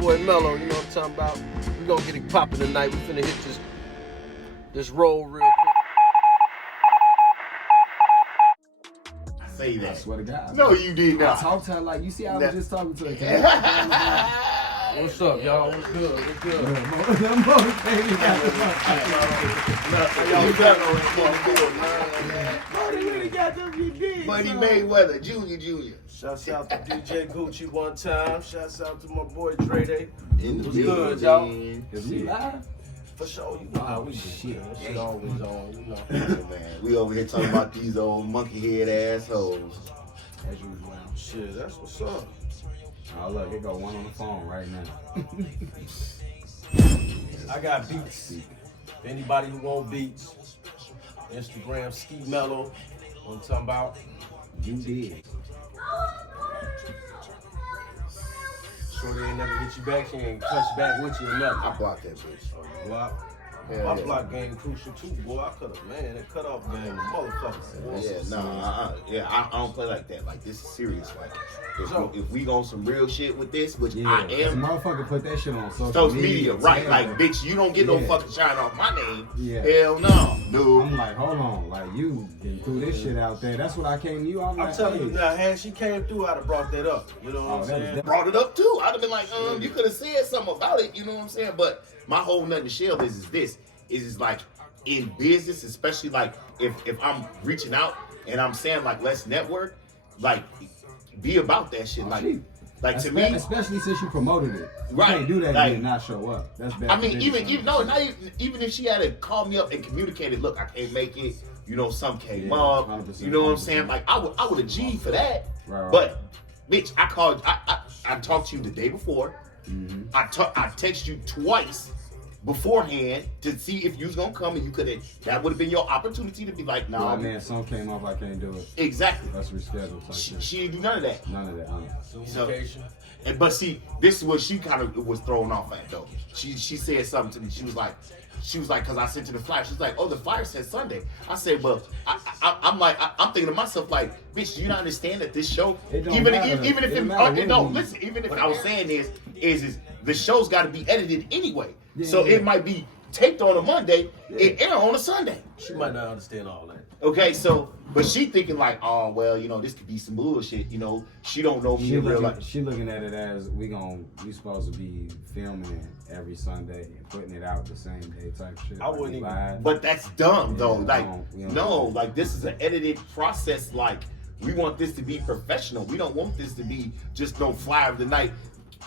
boy Mello, you know what I'm talking about? We gonna get it poppin' tonight. We finna hit this roll real quick. Say that. I swear to God. No, you did not. I talked to her like, you see, I was just talking to her. What's up, y'all? What's good? What's good? Buddy Mayweather, Junior. Shouts out to DJ Gucci one time. Shouts out to my boy Dre Day. In the What's good, y'all? Is we live? For sure, you know how we do. Shit. That shit always on, you know. Man, we over here talking about these old monkey head assholes. As usual. Shit, that's what's up. Oh, look, here go one on the phone right now. I got beats. If anybody who want beats, Instagram Ski Mello. What I'm talking about? You did. Shorty ain't never hit you back. She ain't touch back with you or nothing. I blocked that bitch. Oh, you block? Hell My yeah. block game crucial too, boy. I could have, man, that cutoff game, motherfucker. Yeah, I don't play like that. Like, this is serious. Like, if we on some real shit with this, which I am. Motherfucker put that shit on social media. Right? Yeah. Like, bitch, you don't get no fucking shine off my name. Yeah. Hell no, dude. I'm like, hold on, like you threw this shit out there. That's what I came to you. I'm like, telling you hey. now, had she came through, I'd have brought that up. You know what I'm saying? Brought it up too. I'd have been like, you could have said something about it. You know what I'm saying? But my whole nutshell is like in business, especially like if I'm reaching out and I'm saying like let's network, like be about that shit. Like to me, especially since you promoted it, you right? can't do that like, and not show up. That's bad. I mean, even if she had to call me up and communicated, look, I can't make it. You know, something came up. 100%, You know what I'm saying? Like I would have G'd for that. Right. But bitch, I called. I talked to you the day before. Mm-hmm. I text you twice beforehand to see if you was gonna come, and you could have. That would have been your opportunity to be like, no, Well, man, something came up, I can't do it. Exactly. Let's reschedule. She didn't do none of that. None of that. Communication. But see, this is what she kind of was thrown off at though. She said something to me. She was like, because I sent you the flyer. She's like, oh, the flyer said Sunday. I said, well, I'm thinking to myself like, bitch, do you not understand that this show, even if I was saying this, is the show's got to be edited anyway. So it might be taped on a Monday, it air on a Sunday. She might not understand all that. Okay, so, but she thinking like, oh, well, you know, this could be some bullshit, you know. She don't know me in real life. She looking at it as we supposed to be filming every Sunday and putting it out the same day type shit. I wouldn't even. But that's dumb though. Like, we don't no, like this is an edited process. Like, we want this to be professional. We don't want this to be just no fly of the night.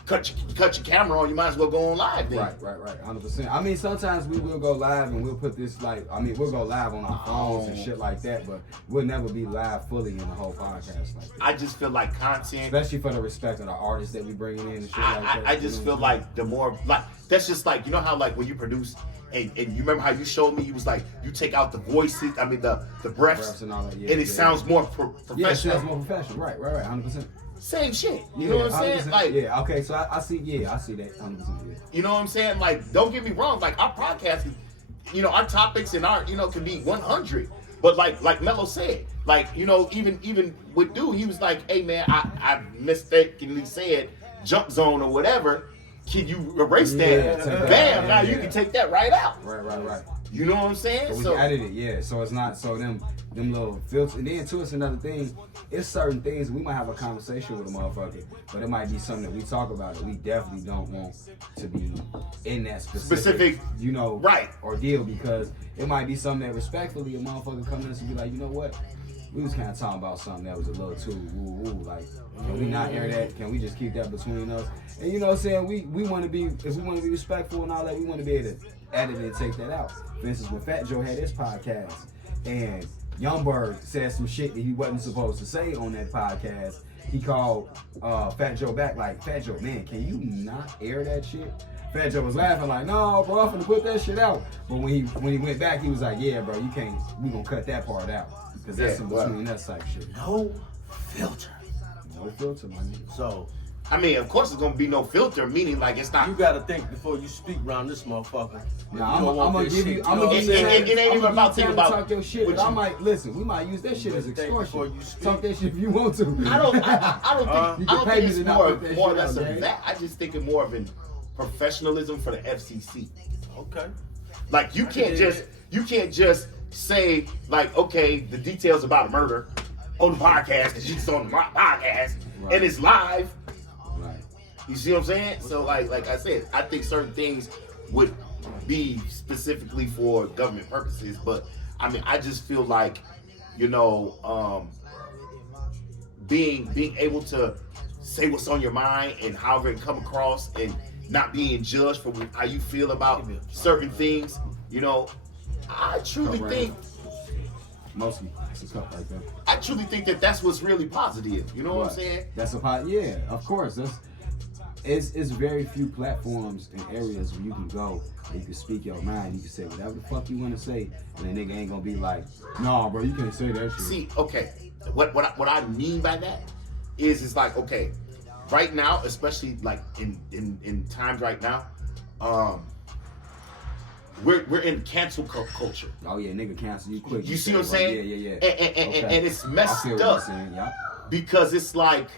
Cut your camera on, you might as well go on live then. Right, 100%. I mean, sometimes we will go live and we'll put this we'll go live on our phones and shit like that, but we'll never be live fully in the whole podcast like that. I just feel like content, especially for the respect of the artists that we bringing in and shit like that. I just feel like the more, like, that's just like, you know how like when you produce, and you remember how you showed me, you was like, you take out the voices, I mean the breaths, and all that, and it sounds more professional. Yeah, it sounds more professional, right, 100%. Same shit. You know what I'm saying? Like, yeah, okay, so I see that 100%. Yeah. You know what I'm saying? Like, don't get me wrong, like our podcast is, you know, our topics and our, you know, can be 100. But like Mello said, like, you know, even with Dude, he was like, hey man, I mistakenly said jump zone or whatever. Can you erase that? Bam, now you can take that right out. Right. You know what I'm saying? So we edited it, so it's not, so them little filters. And then too, it's another thing, it's certain things, we might have a conversation with a motherfucker, but it might be something that we talk about that we definitely don't want to be in that specific you know, ordeal, because it might be something that respectfully a motherfucker come to us and be like, you know what? We was kind of talking about something that was a little too woo-woo, like, can we not air that? Can we just keep that between us? And you know what I'm saying? We want to be, if we want to be respectful and all that, we want to be able to edit and take that out. For instance, when Fat Joe had his podcast, and Youngberg said some shit that he wasn't supposed to say on that podcast, he called Fat Joe back like, Fat Joe, man, can you not air that shit? Fat Joe was laughing like, no, bro, I'm finna put that shit out. But when he went back, he was like, yeah, bro, you can't, we gonna cut that part out. Because that's some between us type shit. No filter. No filter, my nigga. So, I mean, of course, it's gonna be no filter, meaning like it's not. You gotta think before you speak around this motherfucker. Nah, I'm gonna give you. I'm gonna give you. It ain't even about thinking about talk your shit. But I might listen. We might use that shit as extortion. Talk that shit if you want to. I don't think. I don't think it's more or less of man. that. I just think it's more of an professionalism for the FCC. Okay. Like you can't just say like, okay, the details about a murder on the podcast because you just on the podcast and it's live. Right. You see what I'm saying? So like I said, I think certain things would be specifically for government purposes, but I mean, I just feel like, you know, being able to say what's on your mind and however it come across and not being judged for how you feel about certain things, you know, I truly think mostly it's a cup right there. I truly think that that's what's really positive. You know what I'm saying? That's yeah, of course. It's very few platforms and areas where you can go and you can speak your mind. You can say whatever the fuck you want to say, and the nigga ain't gonna be like, nah, bro, you can't say that shit. See, okay, what I mean by that is it's like, okay, right now, especially like in times right now, we're in cancel culture. Oh yeah, nigga cancel you quick. You see what I'm saying? Yeah. And it's messed up because it's like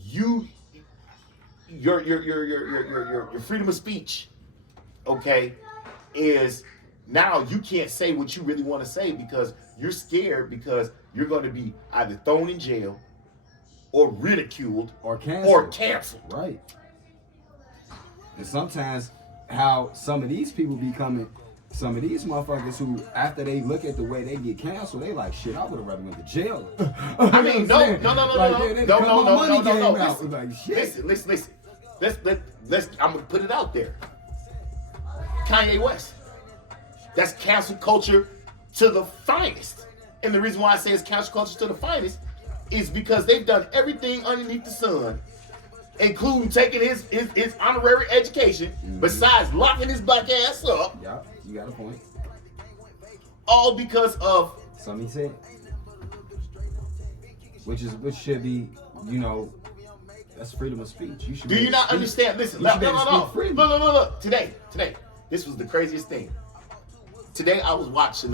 your freedom of speech, okay, is now you can't say what you really want to say because you're scared because you're going to be either thrown in jail or ridiculed or canceled. Right. And sometimes how some of these people be coming, some of these motherfuckers who, after they look at the way they get canceled, they like, shit, I would have rather went to jail. I mean, no. Listen. Let's. I'm gonna put it out there. Kanye West. That's cancel culture to the finest. And the reason why I say it's cancel culture to the finest is because they've done everything underneath the sun, including taking his honorary education, besides locking his black ass up. Yeah, you got a point. All because of something he said. Which should be, you know, that's freedom of speech. You should. Do you not understand? Listen, look. Today, this was the craziest thing. Today I was watching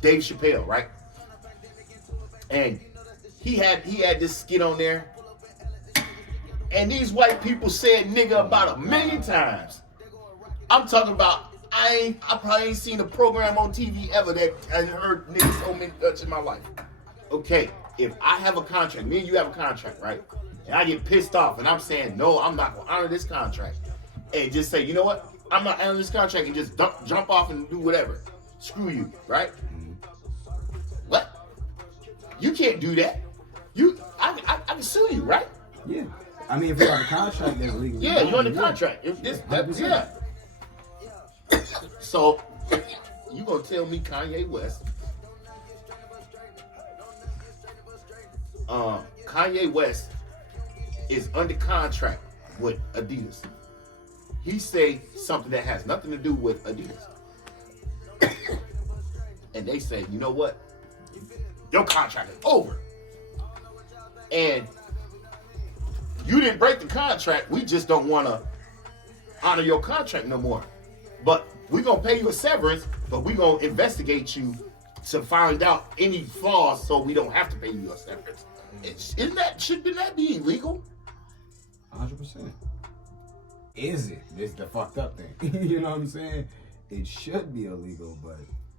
Dave Chappelle, right? And he had this skit on there, and these white people said nigga about 1 million times. I'm talking about I probably ain't seen a program on TV ever that I heard niggas so many times in my life. Okay, if I have a contract, me and you have a contract, right? And I get pissed off and I'm saying, no, I'm not gonna honor this contract. And just say, you know what? I'm not honoring this contract and just jump off and do whatever. Screw you, right? What? You can't do that. I can sue you, right? Yeah. I mean, if you're on a contract, that's legal. Yeah, you're on the contract. Yeah. So, you gonna tell me Kanye West? Kanye West is under contract with Adidas. He say something that has nothing to do with Adidas. And they say, you know what? Your contract is over. And you didn't break the contract. We just don't want to honor your contract no more. But we're going to pay you a severance, but we're going to investigate you to find out any flaws so we don't have to pay you a severance. Shouldn't that be illegal? 100%. Is it? It's the fucked up thing. You know what I'm saying? It should be illegal, but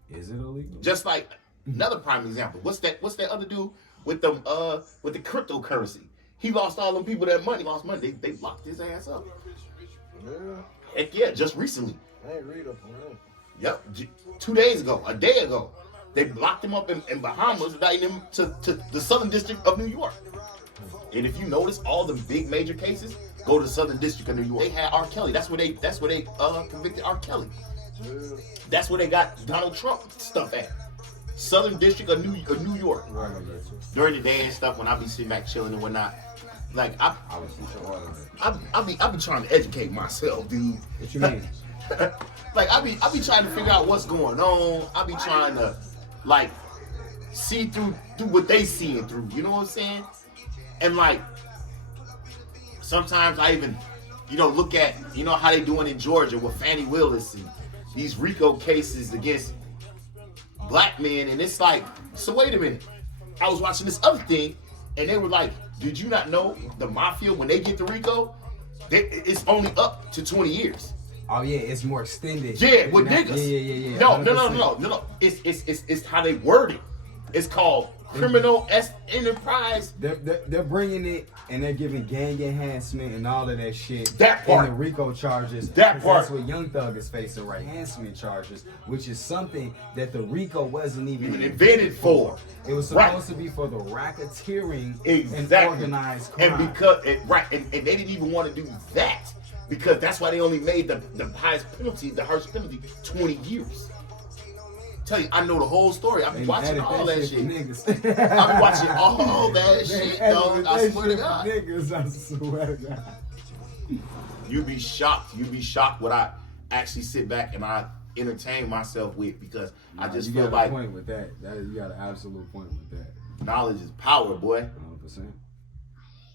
is it illegal? Just like another prime example. What's that other dude with the cryptocurrency? He lost all them people that lost money. They locked his ass up. Yeah. Heck yeah, just recently. I ain't read up on that. Yep, 2 days ago, a day ago, they locked him up in Bahamas, indicting him to the Southern District of New York. And if you notice, all the big major cases go to the Southern District of New York. They had R. Kelly. That's where they convicted R. Kelly. Yeah. That's where they got Donald Trump stuff at. Southern District of New York. Right. During the day and stuff, when I be sitting back chilling and whatnot, like I be trying to educate myself, dude. What you mean? Like I be trying to figure out what's going on. I be trying to like see through what they seeing through. You know what I'm saying? And like, sometimes I even, look at, how they doing in Georgia with Fannie Willis and these RICO cases against black men. And it's like, so wait a minute. I was watching this other thing and they were like, did you not know the mafia, when they get to RICO, it's only up to 20 years. Oh yeah, it's more extended. Yeah, with niggas. Yeah. No. It's how they word it. It's called criminal enterprise. They're bringing it and they're giving gang enhancement and all of that shit. That part. And the RICO charges. That part. That's what Young Thug is facing, right? Enhancement charges, which is something that the RICO wasn't even invented for. It was supposed to be for the racketeering and organized crime. And because and they didn't even want to do that because that's why they only made the highest penalty, the harshest penalty, 20 years. Tell you, I know the whole story. I've been watching all that shit. Niggas. I've been watching all that shit, dog. I swear to God. Niggas, I swear to God. You'd be shocked. You'd be shocked what I actually sit back and I entertain myself with because I just feel like. You got a point with that. You got an absolute point with that. Knowledge is power, boy. 100%.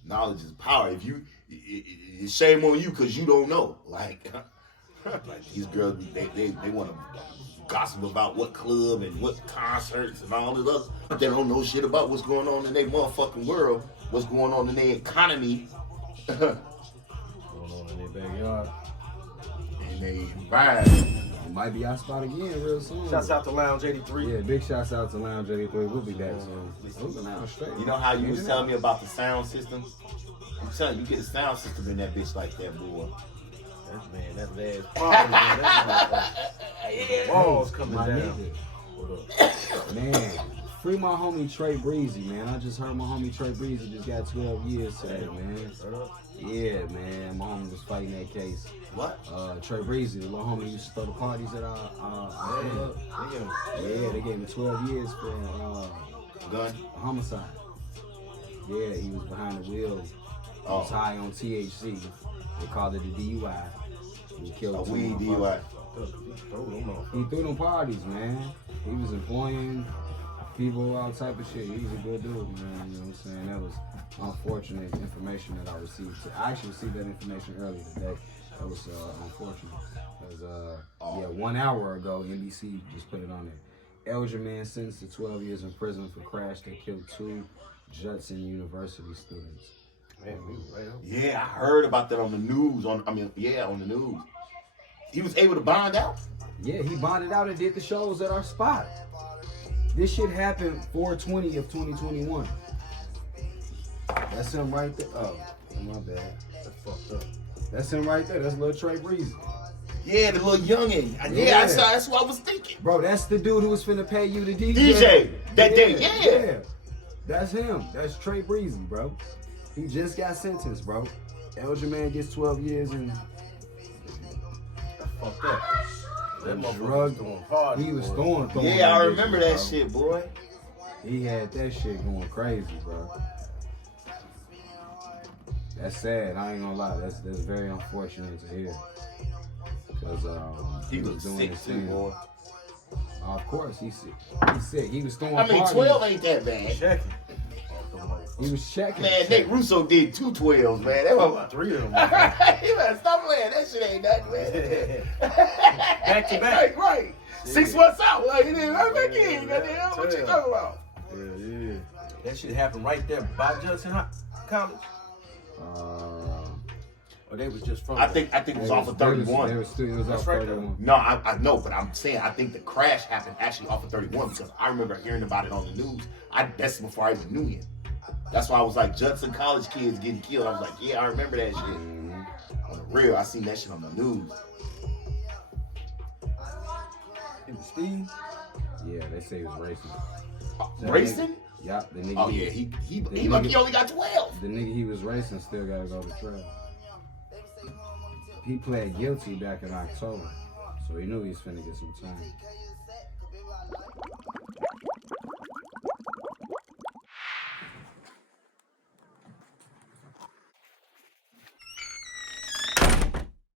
Knowledge is power. If you, it's shame on you because you don't know. Like these girls, they want to gossip about what club and what concerts and all this other, but they don't know shit about what's going on in their motherfucking world, what's going on in their economy, going on in their backyard, and their environment. It might be our spot again real soon. Shouts out to Lounge 83. Yeah, big shouts out to Lounge 83. We'll be back soon. You know how you was telling me about the sound system? I'm telling you, you get a sound system in that bitch like that, boy. That last part, man. Walls coming down. Man, free my homie Trey Breezy, man. I just heard my homie Trey Breezy just got 12 years today, man. Yeah, man. My homie was fighting that case. What? Trey Breezy, the little homie used to throw the parties at our club. Yeah, they gave him 12 years for gun homicide. Yeah, he was behind the wheel. He was high on THC. They called it a DUI. He killed weed DUI. He threw them parties, man. He was employing people, all type of shit. He was a good dude, man. You know what I'm saying? That was unfortunate information that I received. I actually received that information earlier today. That was unfortunate. Because, 1 hour ago, NBC just put it on there. Elder man sentenced to 12 years in prison for crash that killed 2 Judson University students. Man, yeah, I heard about that on the news. On the news. He was able to bond out? Yeah, he bonded out and did the shows at our spot. This shit happened 4/20 of 2021. That's him right there. Oh, my bad. That's fucked up. That's him right there. That's little Trey Breezy. Yeah, the little youngin. Yeah, that's what I was thinking. Bro, that's the dude who was finna pay you to DJ. DJ, that day, yeah. That's him. That's Trey Breezy, bro. He just got sentenced, bro. Elder man gets 12 years and that's fucked up. That motherfucker was throwing parties. He was throwing. Yeah, I remember that shit, boy. He had that shit going crazy, bro. That's sad. I ain't gonna lie. That's very unfortunate to hear. Because he was doing sick his too, thing. boy. Of course, he's sick. He was throwing. I mean, parties. 12 ain't that bad. Checking. He was checking. Man, Nick Russo did 2 12s, man. That was 3 of them. You better stop playing. That shit ain't nothing, man. Back to back. Right. 6 months out. Like, you didn't right back in. Goddamn, what you talking about? Yeah. That shit happened right there by Judson College. Or they was just from. I think it was off of 31. It was off right 31. No, I know, but I'm saying I think the crash happened actually off of 31 because I remember hearing about it on the news. That's before I even knew him. That's why I was like, Judson College kids getting killed. I was like, yeah, I remember that shit. On the real, I seen that shit on the news. It was Steve? Yeah, they say he was racing. Racing? Yep, the nigga. Oh yeah, he only got 12. The nigga he was racing still gotta go to trial. He pled guilty back in October, so he knew he was finna get some time.